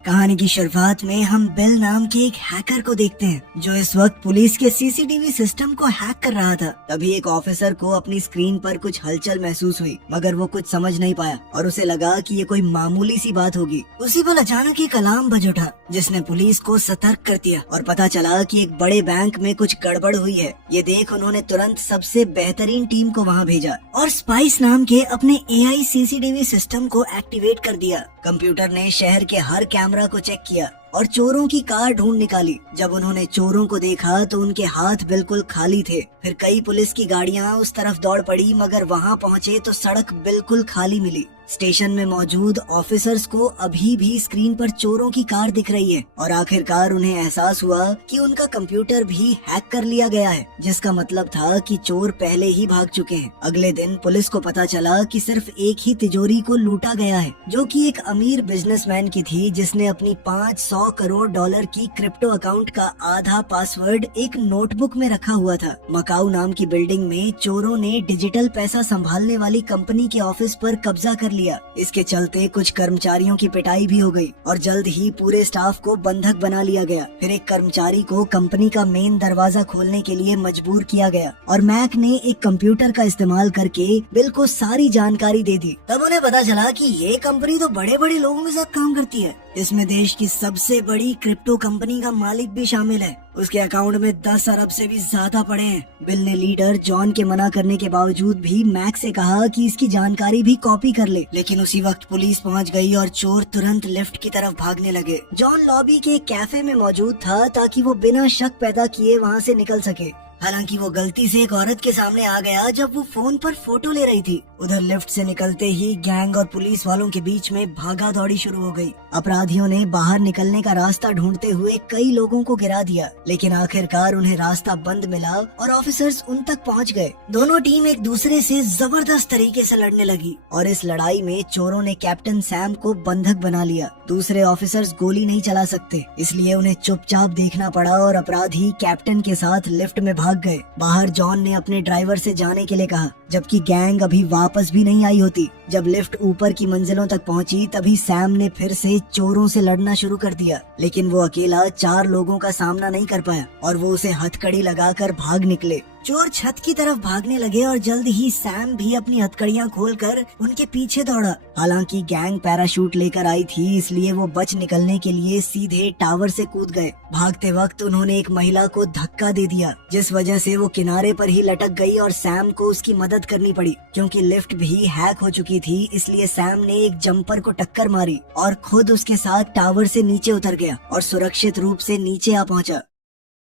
कहानी की शुरुआत में हम बिल नाम के एक हैकर को देखते हैं जो इस वक्त पुलिस के सीसीटीवी सिस्टम को हैक कर रहा था। तभी एक ऑफिसर को अपनी स्क्रीन पर कुछ हलचल महसूस हुई, मगर वो कुछ समझ नहीं पाया और उसे लगा कि ये कोई मामूली सी बात होगी। उसी पल अचानक एक अलार्म बज उठा जिसने पुलिस को सतर्क कर दिया और पता चला कि एक बड़े बैंक में कुछ गड़बड़ हुई है। ये देख उन्होंने तुरंत सबसे बेहतरीन टीम को वहाँ भेजा और स्पाइस नाम के अपने एआई सीसीटीवी सिस्टम को एक्टिवेट कर दिया। कंप्यूटर ने शहर के हर कैमरा को चेक किया और चोरों की कार ढूंढ निकाली। जब उन्होंने चोरों को देखा तो उनके हाथ बिल्कुल खाली थे। फिर कई पुलिस की गाड़ियां उस तरफ दौड़ पड़ी, मगर वहां पहुंचे तो सड़क बिल्कुल खाली मिली। स्टेशन में मौजूद ऑफिसर्स को अभी भी स्क्रीन पर चोरों की कार दिख रही है और आखिरकार उन्हें एहसास हुआ कि उनका कंप्यूटर भी हैक कर लिया गया है, जिसका मतलब था कि चोर पहले ही भाग चुके हैं। अगले दिन पुलिस को पता चला कि सिर्फ एक ही तिजोरी को लूटा गया है, जो कि एक अमीर बिजनेसमैन की थी, जिसने अपनी 500 करोड़ डॉलर की क्रिप्टो अकाउंट का आधा पासवर्ड एक नोटबुक में रखा हुआ था। मकाऊ नाम की बिल्डिंग में चोरों ने डिजिटल पैसा संभालने वाली कंपनी के ऑफिस पर कब्जा कर लिया। इसके चलते कुछ कर्मचारियों की पिटाई भी हो गई और जल्द ही पूरे स्टाफ को बंधक बना लिया गया। फिर एक कर्मचारी को कंपनी का मेन दरवाजा खोलने के लिए मजबूर किया गया और मैक ने एक कंप्यूटर का इस्तेमाल करके बिल को सारी जानकारी दे दी। तब उन्हें पता चला कि ये कंपनी तो बड़े बड़े लोगों के साथ काम करती है। इसमें देश की सबसे बड़ी क्रिप्टो कंपनी का मालिक भी शामिल है। उसके अकाउंट में 10 अरब से भी ज्यादा पड़े हैं। बिल ने लीडर जॉन के मना करने के बावजूद भी मैक से कहा कि इसकी जानकारी भी कॉपी कर ले, लेकिन उसी वक्त पुलिस पहुंच गई और चोर तुरंत लिफ्ट की तरफ भागने लगे। जॉन लॉबी के एक कैफे में मौजूद था ताकि वो बिना शक पैदा किए वहां से निकल सके। हालांकि वो गलती से एक औरत के सामने आ गया जब वो फोन पर फोटो ले रही थी। उधर लिफ्ट से निकलते ही गैंग और पुलिस वालों के बीच में भागा दौड़ी शुरू हो गई। अपराधियों ने बाहर निकलने का रास्ता ढूंढते हुए कई लोगों को गिरा दिया, लेकिन आखिरकार उन्हें रास्ता बंद मिला और ऑफिसर्स उन तक पहुंच गए। दोनों टीम एक दूसरे से जबरदस्त तरीके से लड़ने लगी और इस लड़ाई में चोरों ने कैप्टन सैम को बंधक बना लिया। दूसरे ऑफिसर्स गोली नहीं चला सकते, इसलिए उन्हें चुपचाप देखना पड़ा और अपराधी कैप्टन के साथ लिफ्ट में भाग गए। बाहर जॉन ने अपने ड्राइवर से जाने के लिए कहा, जबकि गैंग अभी वापस भी नहीं आई होती। जब लिफ्ट ऊपर की मंजिलों तक पहुंची तभी सैम ने फिर से चोरों से लड़ना शुरू कर दिया, लेकिन वो अकेला 4 लोगों का सामना नहीं कर पाया और वो उसे हथकड़ी लगाकर भाग निकले। चोर छत की तरफ भागने लगे और जल्द ही सैम भी अपनी हथकड़ियां खोलकर उनके पीछे दौड़ा। हालांकि गैंग पैराशूट लेकर आई थी, इसलिए वो बच निकलने के लिए सीधे टावर से कूद गए। भागते वक्त उन्होंने एक महिला को धक्का दे दिया, जिस वजह से वो किनारे पर ही लटक गई और सैम को उसकी मदद करनी पड़ी। क्योंकि लिफ्ट भी हैक हो चुकी थी, इसलिए सैम ने एक जंपर को टक्कर मारी और खुद उसके साथ टावर से नीचे उतर गया और सुरक्षित रूप से नीचे आ पहुंचा।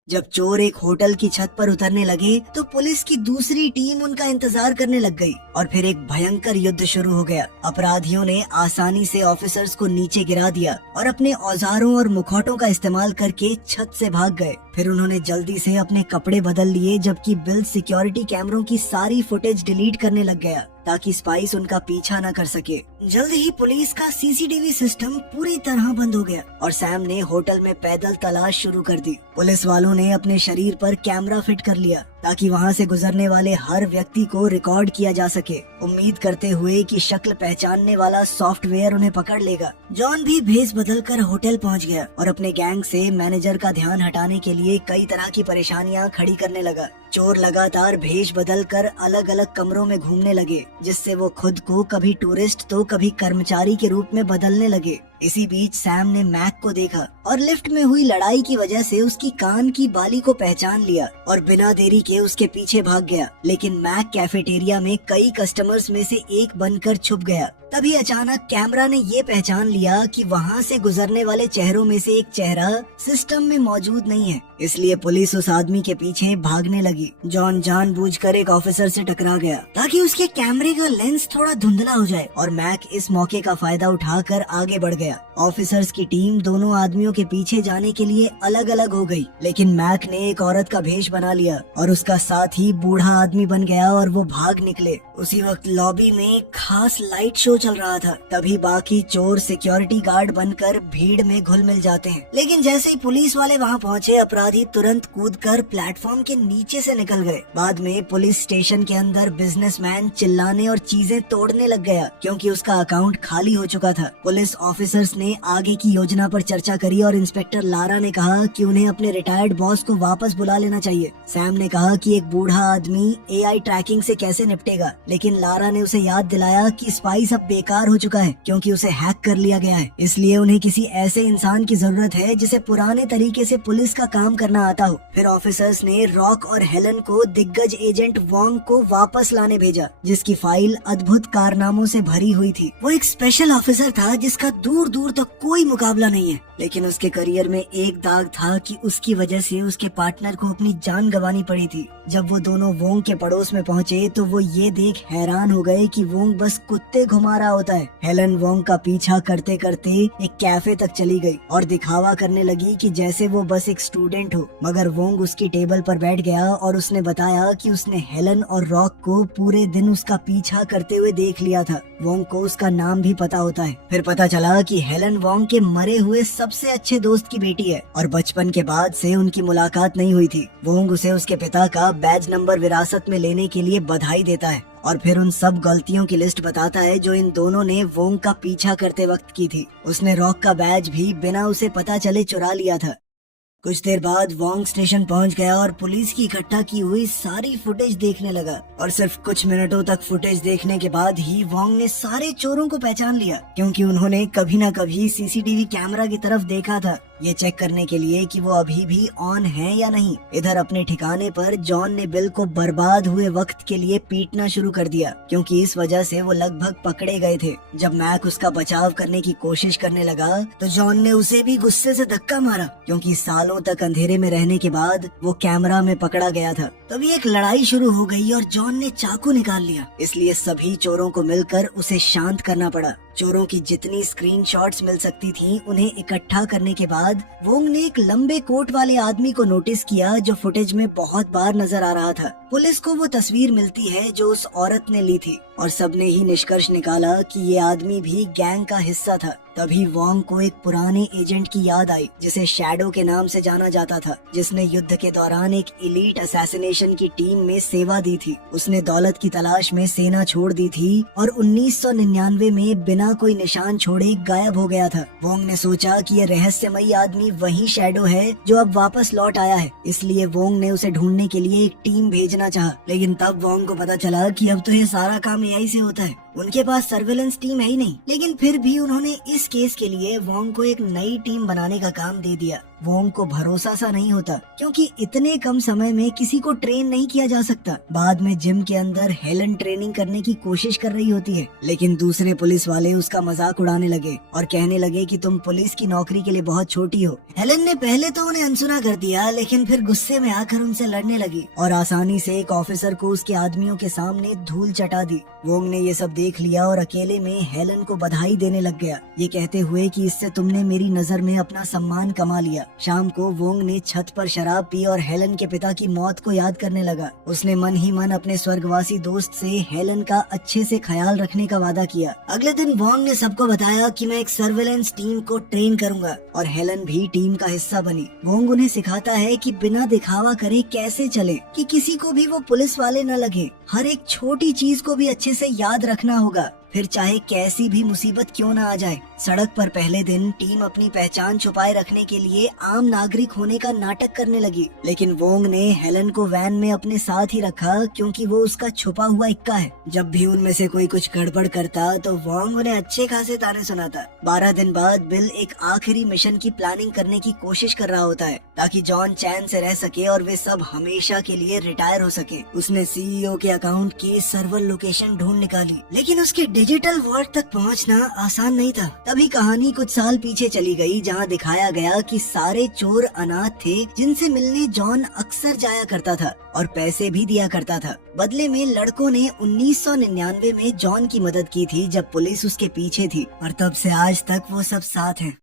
जब चोर एक होटल की छत पर उतरने लगे तो पुलिस की दूसरी टीम उनका इंतजार करने लग गई और फिर एक भयंकर युद्ध शुरू हो गया। अपराधियों ने आसानी से ऑफिसर्स को नीचे गिरा दिया और अपने औजारों और मुखौटों का इस्तेमाल करके छत से भाग गए। फिर उन्होंने जल्दी से अपने कपड़े बदल लिए, जबकि बिल सिक्योरिटी कैमरों की सारी फुटेज डिलीट करने लग गया ताकि स्पाइस उनका पीछा न कर सके। जल्द ही पुलिस का सीसीटीवी सिस्टम पूरी तरह बंद हो गया और सैम ने होटल में पैदल तलाश शुरू कर दी। पुलिस वालों ने अपने शरीर पर कैमरा फिट कर लिया ताकि वहां से गुजरने वाले हर व्यक्ति को रिकॉर्ड किया जा सके, उम्मीद करते हुए कि शक्ल पहचानने वाला सॉफ्टवेयर उन्हें पकड़ लेगा। जॉन भी भेस बदलकर होटल पहुंच गया और अपने गैंग से मैनेजर का ध्यान हटाने के लिए कई तरह की परेशानियां खड़ी करने लगा। चोर लगातार भेष बदलकर अलग अलग कमरों में घूमने लगे, जिससे वो खुद को कभी टूरिस्ट तो कभी कर्मचारी के रूप में बदलने लगे। इसी बीच सैम ने मैक को देखा और लिफ्ट में हुई लड़ाई की वजह से उसकी कान की बाली को पहचान लिया और बिना देरी के उसके पीछे भाग गया। लेकिन मैक कैफेटेरिया में कई कस्टमर्स में से एक बनकर छुप गया। तभी अचानक कैमरा ने ये पहचान लिया कि वहाँ से गुजरने वाले चेहरों में से एक चेहरा सिस्टम में मौजूद नहीं है, इसलिए पुलिस उस आदमी के पीछे भागने लगी। जॉन जानबूझकर एक ऑफिसर से टकरा गया ताकि उसके कैमरे का लेंस थोड़ा धुंधला हो जाए और मैक इस मौके का फायदा उठाकर आगे बढ़ गया। ऑफिसर्स की टीम दोनों आदमियों के पीछे जाने के लिए अलग अलग हो गई, लेकिन मैक ने एक औरत का भेष बना लिया और उसका साथी बूढ़ा आदमी बन गया और वो भाग निकले। उसी वक्त लॉबी में खास लाइट शो चल रहा था। तभी बाकी चोर सिक्योरिटी गार्ड बनकर भीड़ में घुल मिल जाते हैं, लेकिन जैसे ही पुलिस वाले वहाँ पहुँचे, अपराधी अपराधी तुरंत कूदकर प्लेटफॉर्म के नीचे से निकल गए। बाद में पुलिस स्टेशन के अंदर बिजनेसमैन चिल्लाने और चीजें तोड़ने लग गया क्योंकि उसका अकाउंट खाली हो चुका था। पुलिस ऑफिसर्स ने आगे की योजना पर चर्चा करी और इंस्पेक्टर लारा ने कहा कि उन्हें अपने रिटायर्ड बॉस को वापस बुला लेना चाहिए। सैम ने कहा कि एक बूढ़ा आदमी एआई ट्रैकिंग से कैसे निपटेगा, लेकिन लारा ने उसे याद दिलाया कि स्पाइस अब बेकार हो चुका है क्योंकि उसे हैक कर लिया गया है। इसलिए उन्हें किसी ऐसे इंसान की जरूरत है जिसे पुराने तरीके से पुलिस का काम करना आता हो। फिर ऑफिसर्स ने रॉक और हेलन को दिग्गज एजेंट वॉन्ग को वापस लाने भेजा, जिसकी फाइल अद्भुत कारनामों से भरी हुई थी। वो एक स्पेशल ऑफिसर था जिसका दूर दूर तक कोई मुकाबला नहीं है, लेकिन उसके करियर में एक दाग था कि उसकी वजह से उसके पार्टनर को अपनी जान गंवानी पड़ी थी। जब वो दोनों वोंग के पड़ोस में पहुंचे तो वो ये देख हैरान हो गए कि वोंग बस कुत्ते घुमा रहा होता है। हेलन वोंग का पीछा करते करते एक कैफे तक चली गई और दिखावा करने लगी कि जैसे वो बस एक स्टूडेंट हो, मगर वोंग उसकी टेबल पर बैठ गया और उसने बताया कि उसने हेलन और रॉक को पूरे दिन उसका पीछा करते हुए देख लिया था। वोंग को उसका नाम भी पता होता है। फिर पता चला कि हेलन वोंग के मरे हुए सबसे अच्छे दोस्त की बेटी है और बचपन के बाद से उनकी मुलाकात नहीं हुई थी। वोंग उसे उसके पिता का बैज नंबर विरासत में लेने के लिए बधाई देता है और फिर उन सब गलतियों की लिस्ट बताता है जो इन दोनों ने वोंग का पीछा करते वक्त की थी। उसने रॉक का बैज भी बिना उसे पता चले चुरा लिया था। कुछ देर बाद वोंग स्टेशन पहुंच गया और पुलिस की इकट्ठा की हुई सारी फुटेज देखने लगा और सिर्फ कुछ मिनटों तक फुटेज देखने के बाद ही वोंग ने सारे चोरों को पहचान लिया क्योंकि उन्होंने कभी न कभी सीसीटीवी कैमरा की तरफ देखा था, ये चेक करने के लिए कि वो अभी भी ऑन है या नहीं। इधर अपने ठिकाने पर जॉन ने बिल को बर्बाद हुए वक्त के लिए पीटना शुरू कर दिया क्योंकि इस वजह से वो लगभग पकड़े गए थे। जब मैक उसका बचाव करने की कोशिश करने लगा तो जॉन ने उसे भी गुस्से से धक्का मारा क्योंकि सालों तक अंधेरे में रहने के बाद वो कैमरा में पकड़ा गया था। तभी एक लड़ाई शुरू हो गई और जॉन ने चाकू निकाल लिया, इसलिए सभी चोरों को मिलकर उसे शांत करना पड़ा। चोरों की जितनी स्क्रीनशॉट्स मिल सकती थीं, उन्हें इकट्ठा करने के बाद वोंग ने एक लंबे कोट वाले आदमी को नोटिस किया जो फुटेज में बहुत बार नजर आ रहा था। पुलिस को वो तस्वीर मिलती है जो उस औरत ने ली थी और सबने ही निष्कर्ष निकाला कि ये आदमी भी गैंग का हिस्सा था। तभी वोंग को एक पुराने एजेंट की याद आई जिसे शैडो के नाम से जाना जाता था, जिसने युद्ध के दौरान एक एलीट असैसिनेशन की टीम में सेवा दी थी। उसने दौलत की तलाश में सेना छोड़ दी थी और 1999 में बिना कोई निशान छोड़े गायब हो गया था। वोंग ने सोचा कि ये रहस्यमयी आदमी वही शैडो है जो अब वापस लौट आया है, इसलिए वोंग ने उसे ढूंढने के लिए एक टीम भेजना चाहा। लेकिन तब वोंग को पता चला कि अब तो ये सारा काम एआई से होता है, उनके पास सर्वेलेंस टीम है ही नहीं। लेकिन फिर भी उन्होंने इस केस के लिए वोंग को एक नई टीम बनाने का काम दे दिया। वोंग को भरोसा सा नहीं होता क्योंकि इतने कम समय में किसी को ट्रेन नहीं किया जा सकता। बाद में जिम के अंदर हेलन ट्रेनिंग करने की कोशिश कर रही होती है, लेकिन दूसरे पुलिस वाले उसका मजाक उड़ाने लगे और कहने लगे कि तुम पुलिस की नौकरी के लिए बहुत छोटी हो। हेलन ने पहले तो उन्हें अनसुना कर दिया, लेकिन फिर गुस्से में आकर उनसे लड़ने लगी और आसानी से एक ऑफिसर को उसके आदमियों के सामने धूल चटा दी। वोंग ने ये सब देख लिया और अकेले में हेलन को बधाई देने लग गया, ये कहते हुए कि इससे तुमने मेरी नजर में अपना सम्मान कमा लिया। शाम को वोंग ने छत पर शराब पी और हेलन के पिता की मौत को याद करने लगा। उसने मन ही मन अपने स्वर्गवासी दोस्त से हेलन का अच्छे से ख्याल रखने का वादा किया। अगले दिन वोंग ने सबको बताया कि मैं एक सर्वेलेंस टीम को ट्रेन करूंगा और हेलन भी टीम का हिस्सा बनी। वोंग उन्हें सिखाता है कि बिना दिखावा करे कैसे चले, कि किसी को भी वो पुलिस वाले न लगे। हर एक छोटी चीज को भी अच्छे से याद रखना होगा, फिर चाहे कैसी भी मुसीबत क्यों न आ जाए। सड़क पर पहले दिन टीम अपनी पहचान छुपाए रखने के लिए आम नागरिक होने का नाटक करने लगी, लेकिन वोंग ने हेलन को वैन में अपने साथ ही रखा क्योंकि वो उसका छुपा हुआ इक्का है। जब भी उनमें से कोई कुछ गड़बड़ करता तो वोंग उन्हें अच्छे खासे ताने सुनाता। 12 दिन बाद बिल एक आखिरी मिशन की प्लानिंग करने की कोशिश कर रहा होता है ताकि जॉन चैन से रह सके और वे सब हमेशा के लिए रिटायर हो सके। उसने सीईओ के अकाउंट की सर्वर लोकेशन ढूंढ निकाली, लेकिन उसके डिजिटल वॉल्ट तक पहुंचना आसान नहीं था। तभी कहानी कुछ साल पीछे चली गई जहां दिखाया गया कि सारे चोर अनाथ थे जिनसे मिलने जॉन अक्सर जाया करता था और पैसे भी दिया करता था। बदले में लड़कों ने 1999 में जॉन की मदद की थी जब पुलिस उसके पीछे थी और तब से आज तक वो सब साथ हैं।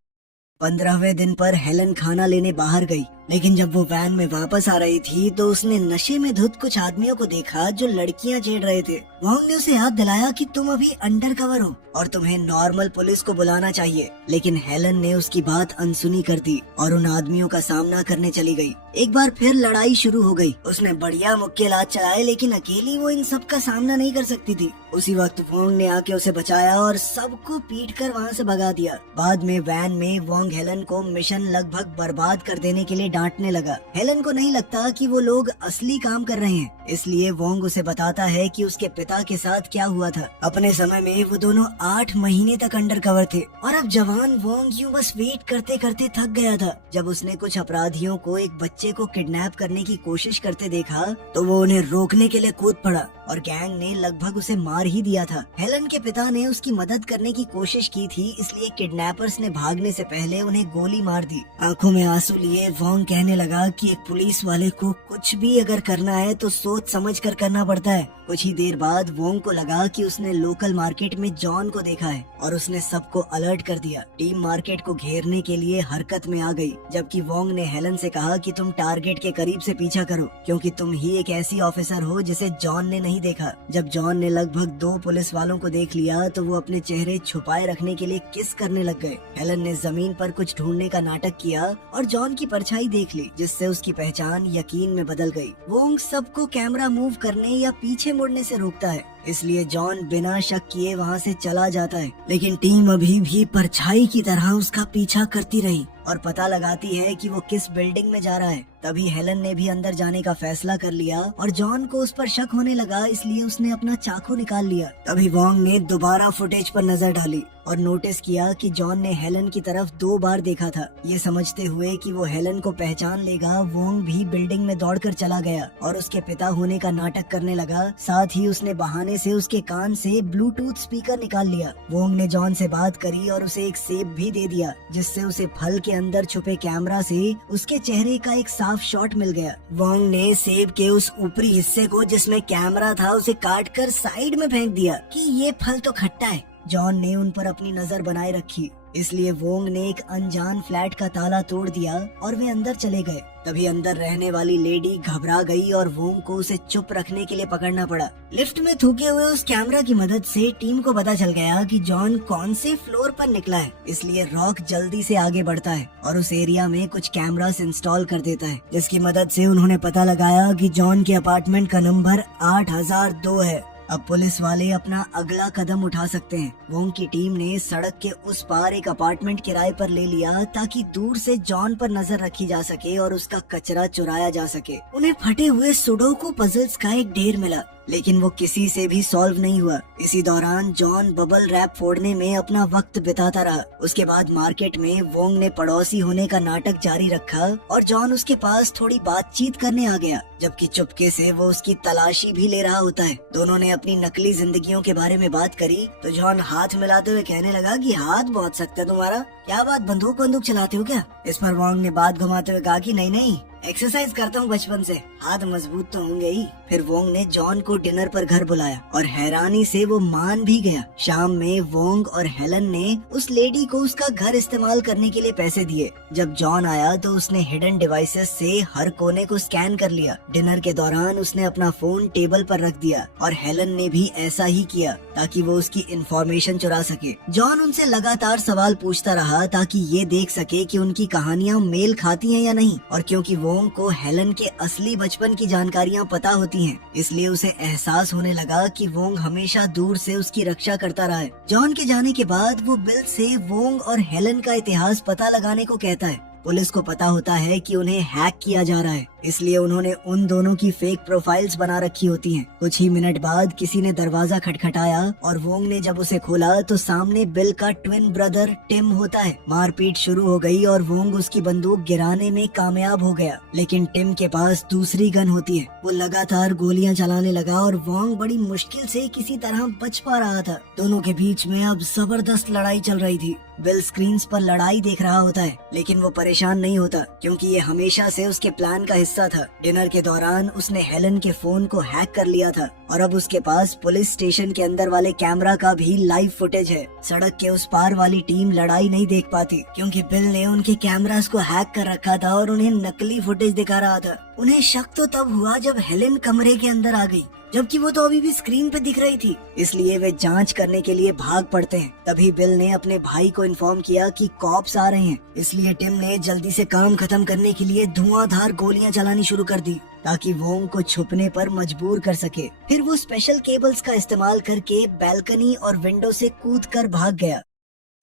15वें दिन पर हेलन खाना लेने बाहर गई, लेकिन जब वो वैन में वापस आ रही थी तो उसने नशे में धुत कुछ आदमियों को देखा जो लड़कियां छेड़ रहे थे। वोंग ने उसे याद दिलाया कि तुम अभी अंडर कवर हो और तुम्हें नॉर्मल पुलिस को बुलाना चाहिए, लेकिन हेलन ने उसकी बात अनसुनी कर दी और उन आदमियों का सामना करने चली गई। एक बार फिर लड़ाई शुरू हो गई। उसने बढ़िया मुक्केबाज चलाए, लेकिन अकेली वो इन सब का सामना नहीं कर सकती थी। उसी वक्त वोंग ने आके उसे बचाया और सबको पीट कर वहाँ से भगा दिया। बाद में वैन में वोंग हेलन को मिशन लगभग बर्बाद कर देने के लिए डांटने लगा। हेलन को नहीं लगता कि वो लोग असली काम कर रहे हैं, इसलिए वोंग उसे बताता है कि उसके पिता के साथ क्या हुआ था। अपने समय में वो दोनों 8 महीने तक अंडर कवर थे और अब जवान वोंग यूं बस वेट करते करते थक गया था। जब उसने कुछ अपराधियों को एक बच्चे को किडनैप करने की कोशिश करते देखा तो वो उन्हें रोकने के लिए कूद पड़ा और गैंग ने लगभग उसे मार ही दिया था। हेलन के पिता ने उसकी मदद करने की कोशिश की थी, इसलिए किडनैपर्स ने भागने से पहले उन्हें गोली मार दी। आंखों में आंसू लिए वोंग कहने लगा कि एक पुलिस वाले को कुछ भी अगर करना है तो सोच समझ कर करना पड़ता है। कुछ ही देर बाद वोंग को लगा कि उसने लोकल मार्केट में जॉन को देखा है और उसने सबको अलर्ट कर दिया। टीम मार्केट को घेरने के लिए हरकत में आ गई, जबकि वोंग ने हेलन से कहा कि तुम टारगेट के करीब से पीछा करो, क्योंकि तुम ही एक ऐसी ऑफिसर हो जिसे जॉन ने नहीं देखा। जब जॉन ने लगभग 2 पुलिस वालों को देख लिया तो वो अपने चेहरे छुपाए रखने के लिए किस करने लग गए। हेलन ने जमीन पर कुछ ढूंढने का नाटक किया और जॉन की परछाई देख ली, जिससे उसकी पहचान यकीन में बदल गई। वोंग सबको कैमरा मूव करने या पीछे मुड़ने से रोकता है, इसलिए जॉन बिना शक किए वहाँ से चला जाता है, लेकिन टीम अभी भी परछाई की तरह उसका पीछा करती रही और पता लगाती है कि वो किस बिल्डिंग में जा रहा है। तभी हेलन ने भी अंदर जाने का फैसला कर लिया और जॉन को उस पर शक होने लगा, इसलिए उसने अपना चाकू निकाल लिया। तभी वोंग ने दोबारा फुटेज पर नजर डाली और नोटिस किया कि जॉन ने हेलन की तरफ 2 बार देखा था। ये समझते हुए कि वो हेलन को पहचान लेगा, वोंग भी बिल्डिंग में दौड़कर चला गया और उसके पिता होने का नाटक करने लगा। साथ ही उसने बहाने से उसके कान से ब्लूटूथ स्पीकर निकाल लिया। वोंग ने जॉन से बात करी और उसे एक सेब भी दे दिया, जिससे उसे फल के अंदर छुपे कैमरा से उसके चेहरे का एक साफ शॉट मिल गया। वोंग ने सेब के उस ऊपरी हिस्से को जिसमें कैमरा था उसे काटकर साइड में फेंक दिया कि ये फल तो खट्टा है। जॉन ने उन पर अपनी नजर बनाए रखी, इसलिए वोंग ने एक अनजान फ्लैट का ताला तोड़ दिया और वे अंदर चले गए। तभी अंदर रहने वाली लेडी घबरा गई और वोंग को उसे चुप रखने के लिए पकड़ना पड़ा। लिफ्ट में थूके हुए उस कैमरा की मदद से टीम को पता चल गया कि जॉन कौन से फ्लोर पर निकला है, इसलिए रॉक जल्दी से आगे बढ़ता है और उस एरिया में कुछ कैमरास इंस्टॉल कर देता है, जिसकी मदद से उन्होंने पता लगाया कि जॉन के अपार्टमेंट का नंबर 8002 है। अब पुलिस वाले अपना अगला कदम उठा सकते हैं। वोंग की टीम ने सड़क के उस पार एक अपार्टमेंट किराए पर ले लिया ताकि दूर से जॉन पर नजर रखी जा सके और उसका कचरा चुराया जा सके। उन्हें फटे हुए सुडोकू पजल्स का एक ढेर मिला, लेकिन वो किसी से भी सॉल्व नहीं हुआ। इसी दौरान जॉन बबल रैप फोड़ने में अपना वक्त बिताता रहा। उसके बाद मार्केट में वोंग ने पड़ोसी होने का नाटक जारी रखा और जॉन उसके पास थोड़ी बातचीत करने आ गया, जबकि चुपके से वो उसकी तलाशी भी ले रहा होता है। दोनों ने अपनी नकली जिंदगियों के बारे में बात करी तो जॉन हाथ मिलाते हुए कहने लगा कि हाथ बहुत सख्त है तुम्हारा, क्या बात बंदूक चलाते हो क्या? इस पर वोंग ने बात घुमाते हुए कहा कि नहीं, एक्सरसाइज करता हूँ बचपन से, हाथ मजबूत तो होंगे ही। फिर वोंग ने जॉन को डिनर पर घर बुलाया और हैरानी से वो मान भी गया। शाम में वोंग और हेलन ने उस लेडी को उसका घर इस्तेमाल करने के लिए पैसे दिए। जब जॉन आया तो उसने हिडन डिवाइसेस से हर कोने को स्कैन कर लिया। डिनर के दौरान उसने अपना फोन टेबल पर रख दिया और हेलन ने भी ऐसा ही किया ताकि वो उसकी इंफॉर्मेशन चुरा सके। जॉन उनसे लगातार सवाल पूछता रहा ताकि ये देख सके कि उनकी कहानियाँ मेल खाती हैं या नहीं, और क्योंकि वोंग को हेलन के असली बचपन की जानकारियाँ पता होती हैं, इसलिए उसे एहसास होने लगा कि वोंग हमेशा दूर से उसकी रक्षा करता रहा है। जॉन के जाने के बाद वो बिल से वोंग और हेलन का इतिहास पता लगाने को कहता है। पुलिस को पता होता है कि उन्हें हैक किया जा रहा है, इसलिए उन्होंने उन दोनों की फेक प्रोफाइल्स बना रखी होती हैं। कुछ ही मिनट बाद किसी ने दरवाजा खटखटाया और वोंग ने जब उसे खोला तो सामने बिल का ट्विन ब्रदर टिम होता है। मारपीट शुरू हो गई और वोंग उसकी बंदूक गिराने में कामयाब हो गया, लेकिन टिम के पास दूसरी गन होती है। वो लगातार गोलियां चलाने लगा और वोंग बड़ी मुश्किल से किसी तरह बच पा रहा था। दोनों के बीच में अब जबरदस्त लड़ाई चल रही थी। बिल स्क्रीन्स पर लड़ाई देख रहा होता है, लेकिन वो परेशान नहीं होता क्योंकि ये हमेशा से उसके प्लान का हिस्सा था। डिनर के दौरान उसने हेलन के फोन को हैक कर लिया था और अब उसके पास पुलिस स्टेशन के अंदर वाले कैमरा का भी लाइव फुटेज है। सड़क के उस पार वाली टीम लड़ाई नहीं देख पाती क्योंकि बिल ने उनके कैमरास को हैक कर रखा था और उन्हें नकली फुटेज दिखा रहा था। उन्हें शक तो तब हुआ जब हेलन कमरे के अंदर आ गई, जबकि वो तो अभी भी स्क्रीन पे दिख रही थी। इसलिए वे जांच करने के लिए भाग पड़ते हैं। तभी बिल ने अपने भाई को इन्फॉर्म किया कि कॉप्स आ रहे हैं। इसलिए टिम ने जल्दी से काम खत्म करने के लिए धुआंधार गोलियां चलानी शुरू कर दी ताकि वोंग को छुपने पर मजबूर कर सके। फिर वो स्पेशल केबल्स का इस्तेमाल करके बैल्कनी और विंडो से कूदकर भाग गया।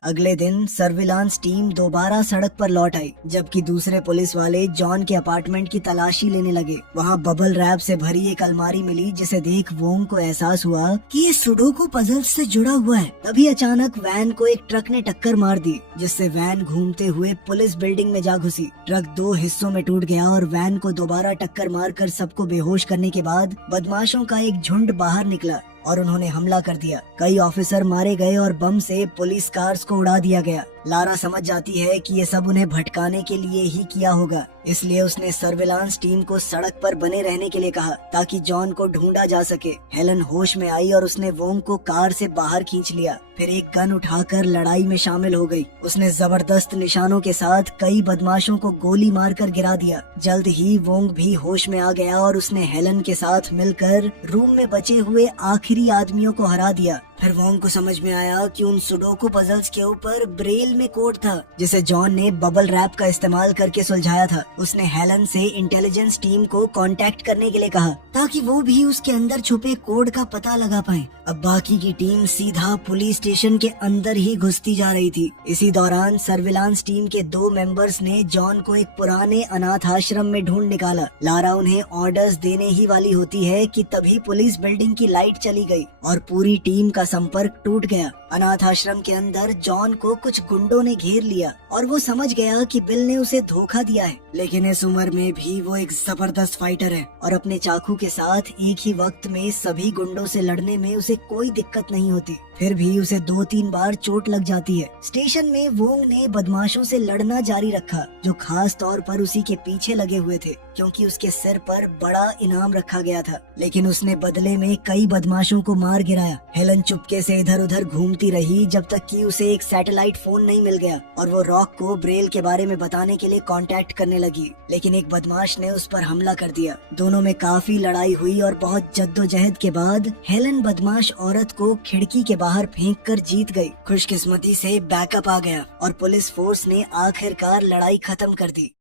अगले दिन सर्विलांस टीम दोबारा सड़क पर लौट आई, जबकि दूसरे पुलिस वाले जॉन के अपार्टमेंट की तलाशी लेने लगे। वहाँ बबल रैप से भरी एक अलमारी मिली जिसे देख वोंग को एहसास हुआ कि ये सुडोकू पजल्स से जुड़ा हुआ है। तभी अचानक वैन को एक ट्रक ने टक्कर मार दी, जिससे वैन घूमते हुए पुलिस बिल्डिंग में जा घुसी। ट्रक 2 हिस्सों में टूट गया और वैन को दोबारा टक्कर मारकर सबको बेहोश करने के बाद बदमाशों का एक झुंड बाहर निकला और उन्होंने हमला कर दिया। कई ऑफिसर मारे गए और बम से पुलिस कार्स को उड़ा दिया गया। लारा समझ जाती है कि ये सब उन्हें भटकाने के लिए ही किया होगा, इसलिए उसने सर्विलांस टीम को सड़क पर बने रहने के लिए कहा ताकि जॉन को ढूंढा जा सके। हेलन होश में आई और उसने वोंग को कार से बाहर खींच लिया। फिर एक गन उठाकर लड़ाई में शामिल हो गई। उसने जबरदस्त निशानों के साथ कई बदमाशों को गोली मारकर गिरा दिया। जल्द ही वोंग भी होश में आ गया और उसने हेलन के साथ मिलकर रूम में बचे हुए आखिरी आदमियों को हरा दिया। फिर वोंग को समझ में आया कि उन सुडोकू पजल्स के ऊपर ब्रेल में कोड था जिसे जॉन ने बबल रैप का इस्तेमाल करके सुलझाया था। उसने हेलन से इंटेलिजेंस टीम को कांटेक्ट करने के लिए कहा ताकि वो भी उसके अंदर छुपे कोड का पता लगा पाए। अब बाकी की टीम सीधा पुलिस स्टेशन के अंदर ही घुसती जा रही थी। इसी दौरान सर्विलांस टीम के 2 मेंबर्स ने जॉन को एक पुराने अनाथ आश्रम में ढूंढ निकाला। लारा उन्हें ऑर्डर्स देने ही वाली होती है कि तभी पुलिस बिल्डिंग की लाइट चली गई और पूरी टीम का संपर्क टूट गया। अनाथ आश्रम के अंदर जॉन को कुछ गुंडों ने घेर लिया और वो समझ गया कि बिल ने उसे धोखा दिया है, लेकिन इस उम्र में भी वो एक जबरदस्त फाइटर है और अपने चाकू के साथ एक ही वक्त में सभी गुंडों से लड़ने में उसे कोई दिक्कत नहीं होती। फिर भी उसे 2-3 बार चोट लग जाती है। स्टेशन में वोंग ने बदमाशों से लड़ना जारी रखा, जो खास तौर पर उसी के पीछे लगे हुए थे क्योंकि उसके सिर पर बड़ा इनाम रखा गया था। लेकिन उसने बदले में कई बदमाशों को मार गिराया। हेलन चुपके से इधर उधर घूमती रही जब तक कि उसे एक सैटेलाइट फोन नहीं मिल गया और वो रॉक को ब्रेल के बारे में बताने के लिए कांटेक्ट करने लगी। लेकिन एक बदमाश ने उस पर हमला कर दिया। दोनों में काफी लड़ाई हुई और बहुत जद्दोजहद के बाद हेलन बदमाश औरत को खिड़की के बाहर फेंक कर जीत गई। खुशकिस्मती से बैकअप आ गया और पुलिस फोर्स ने आखिरकार लड़ाई खत्म कर दी।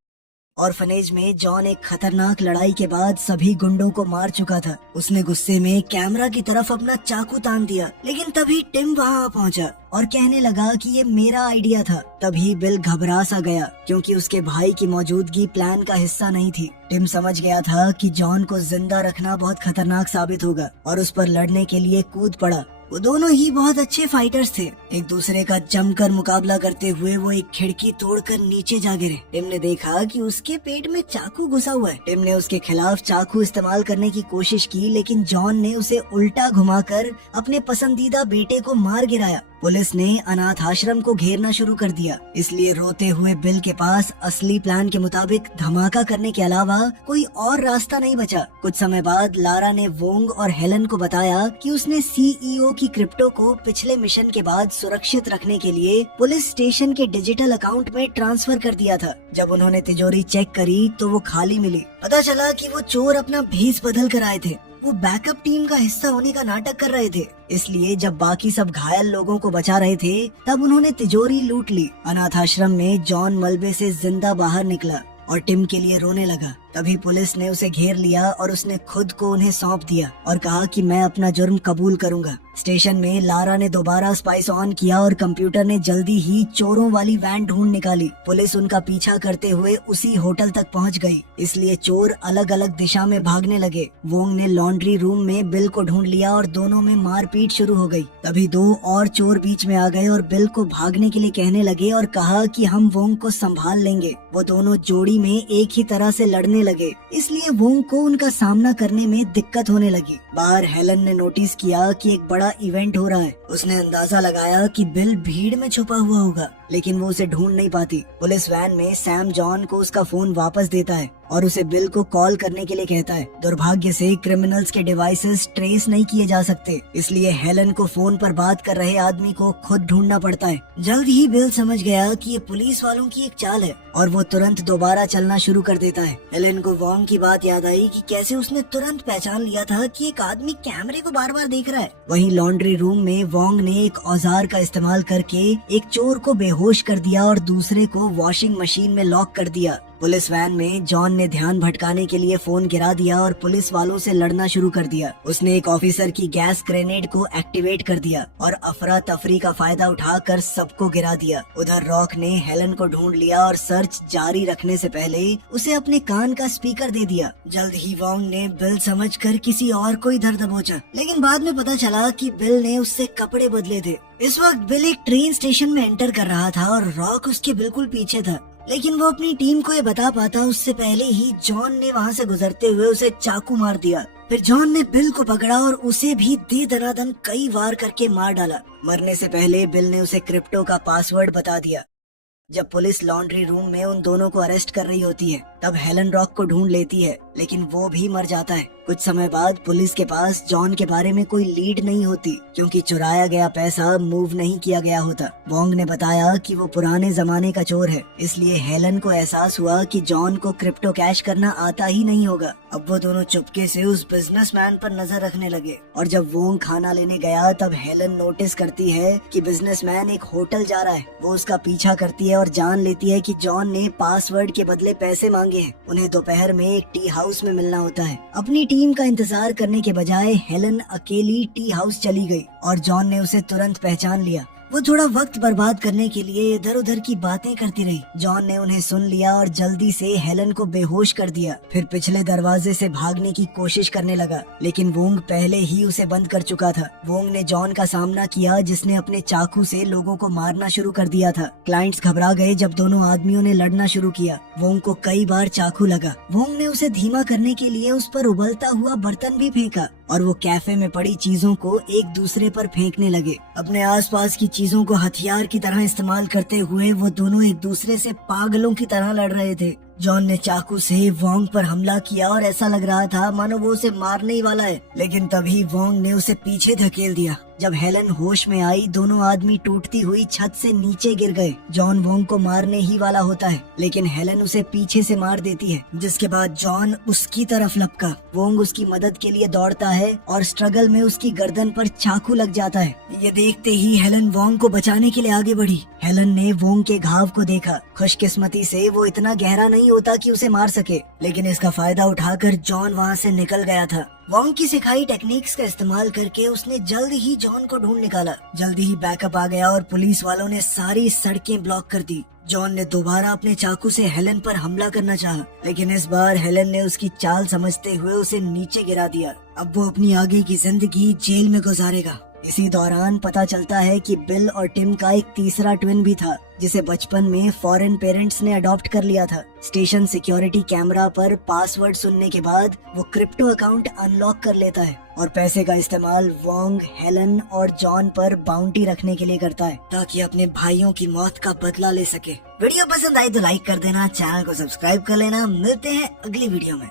ऑर्फनेज में जॉन एक खतरनाक लड़ाई के बाद सभी गुंडों को मार चुका था। उसने गुस्से में कैमरा की तरफ अपना चाकू तान दिया, लेकिन तभी टिम वहाँ पहुँचा और कहने लगा कि ये मेरा आइडिया था। तभी बिल घबरा सा गया क्योंकि उसके भाई की मौजूदगी प्लान का हिस्सा नहीं थी। टिम समझ गया था कि जॉन को जिंदा रखना बहुत खतरनाक साबित होगा और उस पर लड़ने के लिए कूद पड़ा। वो दोनों ही बहुत अच्छे फाइटर्स थे। एक दूसरे का जमकर मुकाबला करते हुए वो एक खिड़की तोड़कर नीचे जा गिरे। टिम ने देखा कि उसके पेट में चाकू घुसा हुआ है। टिम ने उसके खिलाफ चाकू इस्तेमाल करने की कोशिश की, लेकिन जॉन ने उसे उल्टा घुमाकर अपने पसंदीदा बेटे को मार गिराया। पुलिस ने अनाथ आश्रम को घेरना शुरू कर दिया, इसलिए रोते हुए बिल के पास असली प्लान के मुताबिक धमाका करने के अलावा कोई और रास्ता नहीं बचा। कुछ समय बाद लारा ने वोंग और हेलन को बताया कि उसने सीईओ की क्रिप्टो को पिछले मिशन के बाद सुरक्षित रखने के लिए पुलिस स्टेशन के डिजिटल अकाउंट में ट्रांसफर कर दिया था। जब उन्होंने तिजोरी चेक करी तो वो खाली मिली। पता चला कि वो चोर अपना भेस बदल कर आए थे। वो बैकअप टीम का हिस्सा होने का नाटक कर रहे थे, इसलिए जब बाकी सब घायल लोगों को बचा रहे थे तब उन्होंने तिजोरी लूट ली। अनाथ आश्रम में जॉन मलबे से जिंदा बाहर निकला और टिम के लिए रोने लगा। तभी पुलिस ने उसे घेर लिया और उसने खुद को उन्हें सौंप दिया और कहा कि मैं अपना जुर्म कबूल करूंगा। स्टेशन में लारा ने दोबारा स्पाइस ऑन किया और कंप्यूटर ने जल्दी ही चोरों वाली वैन ढूंढ निकाली। पुलिस उनका पीछा करते हुए उसी होटल तक पहुंच गई, इसलिए चोर अलग अलग दिशा में भागने लगे। वोंग ने लॉन्ड्री रूम में बिल को ढूंढ लिया और दोनों में मारपीट शुरू हो गई। तभी 2 और चोर बीच में आ गए और बिल को भागने के लिए कहने लगे और कहा कि हम वोंग को संभाल लेंगे। वो दोनों जोड़ी में एक ही तरह से लड़ने लगे, इसलिए वोंग को उनका सामना करने में दिक्कत होने लगी। बाहर हेलन ने नोटिस किया कि एक बड़ा इवेंट हो रहा है। उसने अंदाजा लगाया कि बिल भीड़ में छुपा हुआ होगा। लेकिन वो उसे ढूंढ नहीं पाती। पुलिस वैन में सैम जॉन को उसका फोन वापस देता है और उसे बिल को कॉल करने के लिए कहता है। दुर्भाग्य से क्रिमिनल्स के डिवाइसेस ट्रेस नहीं किए जा सकते, इसलिए हेलन को फोन पर बात कर रहे आदमी को खुद ढूंढना पड़ता है। जल्द ही बिल समझ गया कि ये पुलिस वालों की एक चाल है और वो तुरंत दोबारा चलना शुरू कर देता है। हेलन को वोंग की बात याद आई कि कैसे उसने तुरंत पहचान लिया था कि एक आदमी कैमरे को बार बार देख रहा है। वहीं लॉन्ड्री रूम में वोंग ने एक औजार का इस्तेमाल करके एक चोर को बेहोश कर दिया और दूसरे को वॉशिंग मशीन में लॉक कर दिया। पुलिस वैन में जॉन ने ध्यान भटकाने के लिए फोन गिरा दिया और पुलिस वालों से लड़ना शुरू कर दिया। उसने एक ऑफिसर की गैस ग्रेनेड को एक्टिवेट कर दिया और अफरा तफरी का फायदा उठाकर सबको गिरा दिया। उधर रॉक ने हेलन को ढूंढ लिया और सर्च जारी रखने से पहले उसे अपने कान का स्पीकर दे दिया। जल्द ही वोंग ने बिल समझकर किसी और को इधर दबोचा, लेकिन बाद में पता चला कि बिल ने उससे कपड़े बदले थे। इस वक्त बिल एक ट्रेन स्टेशन में एंटर कर रहा था और रॉक उसके बिल्कुल पीछे था, लेकिन वो अपनी टीम को ये बता पाता उससे पहले ही जॉन ने वहाँ से गुजरते हुए उसे चाकू मार दिया। फिर जॉन ने बिल को पकड़ा और उसे भी दे दनादन कई वार करके मार डाला। मरने से पहले बिल ने उसे क्रिप्टो का पासवर्ड बता दिया। जब पुलिस लॉन्ड्री रूम में उन दोनों को अरेस्ट कर रही होती है, तब हेलन रॉक को ढूंढ लेती है, लेकिन वो भी मर जाता है। कुछ समय बाद पुलिस के पास जॉन के बारे में कोई लीड नहीं होती, क्योंकि चुराया गया पैसा मूव नहीं किया गया होता। वोंग ने बताया कि वो पुराने जमाने का चोर है, इसलिए हेलन को एहसास हुआ कि जॉन को क्रिप्टो कैश करना आता ही नहीं होगा। अब वो दोनों चुपके से उस बिजनेसमैन पर नजर रखने लगे और जब वोंग खाना लेने गया तब हेलन नोटिस करती है कि बिजनेसमैन एक होटल जा रहा है। वो उसका पीछा करती है और जान लेती है कि जॉन ने पासवर्ड के बदले पैसे मांगे हैं। उन्हें दोपहर में एक टी हाउस में मिलना होता है। अपनी टीम का इंतजार करने के बजाय हेलन अकेली टी हाउस चली गई और जॉन ने उसे तुरंत पहचान लिया। वो थोड़ा वक्त बर्बाद करने के लिए इधर उधर की बातें करती रही। जॉन ने उन्हें सुन लिया और जल्दी से हेलन को बेहोश कर दिया। फिर पिछले दरवाजे से भागने की कोशिश करने लगा, लेकिन वोंग पहले ही उसे बंद कर चुका था। वोंग ने जॉन का सामना किया, जिसने अपने चाकू से लोगों को मारना शुरू कर दिया था। क्लाइंट्स घबरा गए जब दोनों आदमियों ने लड़ना शुरू किया। वोंग को कई बार चाकू लगा। वोंग ने उसे धीमा करने के लिए उस पर उबलता हुआ बर्तन भी फेंका और वो कैफे में पड़ी चीजों को एक दूसरे पर फेंकने लगे। अपने आसपास की चीजों को हथियार की तरह इस्तेमाल करते हुए वो दोनों एक दूसरे से पागलों की तरह लड़ रहे थे। जॉन ने चाकू से वोंग पर हमला किया और ऐसा लग रहा था मानो वो उसे मारने ही वाला है, लेकिन तभी वोंग ने उसे पीछे धकेल दिया। जब हेलन होश में आई, दोनों आदमी टूटती हुई छत से नीचे गिर गए। जॉन वोंग को मारने ही वाला होता है, लेकिन हेलन उसे पीछे से मार देती है, जिसके बाद जॉन उसकी तरफ लपका। वोंग उसकी मदद के लिए दौड़ता है और स्ट्रगल में उसकी गर्दन पर चाकू लग जाता है। ये देखते ही हेलन वोंग को बचाने के लिए आगे बढ़ी। हेलन ने वोंग के घाव को देखा। खुशकिस्मती से वो इतना गहरा नहीं होता कि उसे मार सके, लेकिन इसका फायदा उठाकर जॉन वहाँ से निकल गया था। वोंग की सिखाई टेक्निक्स का इस्तेमाल करके उसने जल्द ही जॉन को ढूंढ निकाला। जल्दी ही बैकअप आ गया और पुलिस वालों ने सारी सड़कें ब्लॉक कर दी। जॉन ने दोबारा अपने चाकू से हेलन पर हमला करना चाहा, लेकिन इस बार हेलन ने उसकी चाल समझते हुए उसे नीचे गिरा दिया। अब वो अपनी आगे की जिंदगी जेल में गुजारेगा। इसी दौरान पता चलता है कि बिल और टिम का एक तीसरा ट्विन भी था, जिसे बचपन में फॉरेन पेरेंट्स ने अडॉप्ट कर लिया था। स्टेशन सिक्योरिटी कैमरा पर पासवर्ड सुनने के बाद वो क्रिप्टो अकाउंट अनलॉक कर लेता है और पैसे का इस्तेमाल वोंग, हेलन और जॉन पर बाउंटी रखने के लिए करता है, ताकि अपने भाइयों की मौत का बदला ले सके। वीडियो पसंद आई तो लाइक कर देना, चैनल को सब्सक्राइब कर लेना। मिलते हैं अगली वीडियो में।